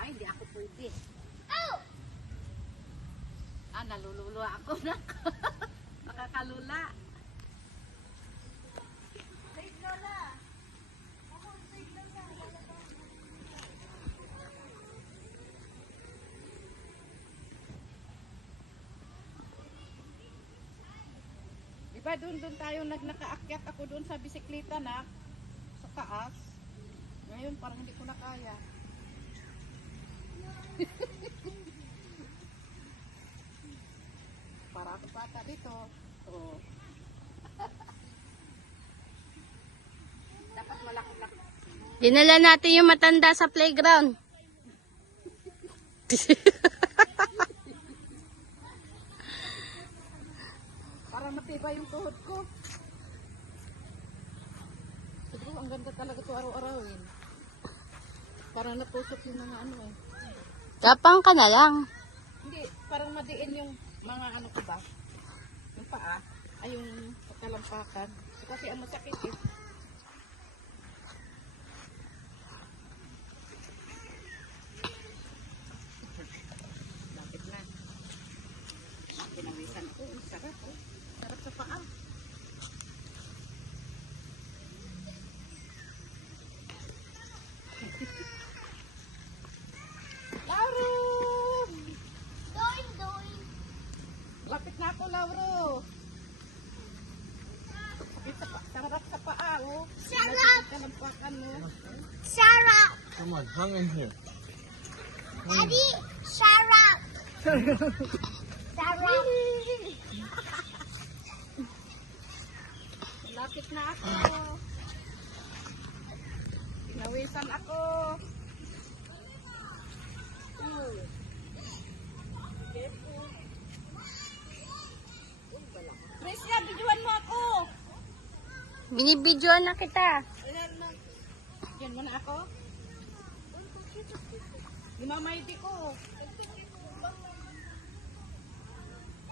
Ay, hindi ako pwede. Oh! Ah, nalulula ako na. Nakakalula. Diba doon tayo nakaakyat ako doon sa bisikleta na sa taas. Ngayon parang hindi ko na kaya. Para ako bata dito. Oh. Dapat malaki-laki. Dinala natin yung matanda sa playground. Para matibay yung tuhod ko. Siguro ang ganda talaga ito araw-arawin. Parang natusok yung mga ano eh. Tapang ka na lang. Hindi, parang madiin yung mga ano ko ba? Yung paa, ay yung kalampakan. Kasi ang masakit eh. Lapit na. Pinawisan ako. Sarap oh. Sarap sa paa. Lauro! Lapit na ako, Lauro. Sarap sa paa, oh. Sarap! Kalampakan mo. Sarap! Come on, hang in here. Daddy, sarap! Sarap! Lapit na ako. Pinawisan ako. Prisya, bidyuan mo ako. Binibidyoan na kita. Yan mo na ako. Limamaydi ko.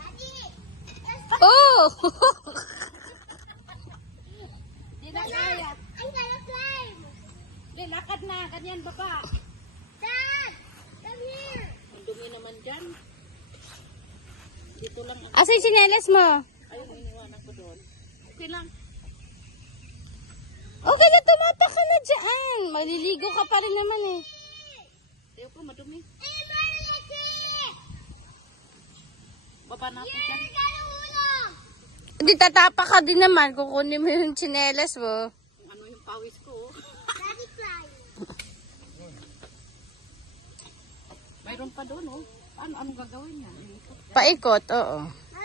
Daddy! Oh! Di na kaya. I'm gonna climb! Di, lakad na. Ganyan, baba. Dad! Come here! Ang dumi naman dyan. Dito lang ako. Asa yung tsinelas mo? Ayun, iniwanan ko doon. Okay lang. Okay na, tumapa ka na dyan. Maliligo ka pa rin naman eh. Tayo ko, madumi. Hey, Marley! Baba natin dyan. You're gonna ulong! Hindi, tatapa ka din naman. Kukunin mo yung tsinelas mo. Kung ano yung pawis ko. oh. Daddy climb! Mayroon pa doon, oh. Anong gagawin niya? Paikot, oo.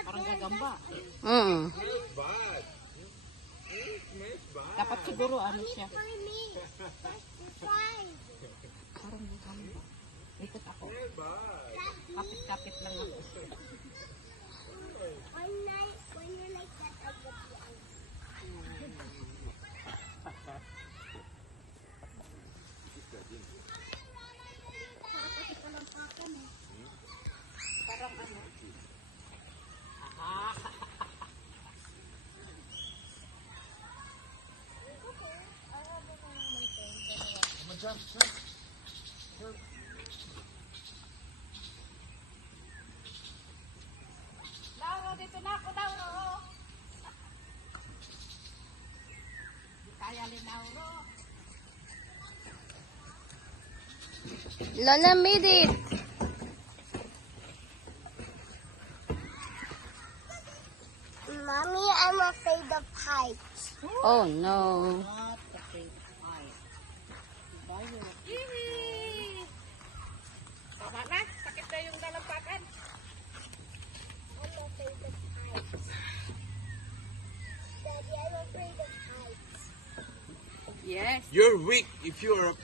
Parang gagamba. Dapat siguro ano siya. For me! Try! Parang gagamba. Ikot ako. Kapit-kapit lang ako. When you're like that, I'll get the ice. Parang ano. Come on, jump, jump. Lauro, dito na ako, Lauro. Di kaya ni Lauro. Lola made it. Mommy, I'm afraid of heights. Oh no. Not the same height. Bayo. Yee! Tama na. Sakit na yung dalampakan. I'm afraid of heights. Daddy, I'm afraid of heights. Yes. You're weak if you are